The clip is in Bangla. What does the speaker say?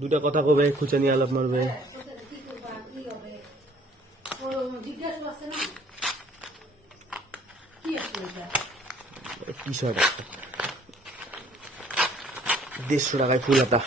দুটা কথা কবে, খুঁচা নিয়ে আলাপ মারবে। টি শার্ট 150 টাকায় ফুল হাতা।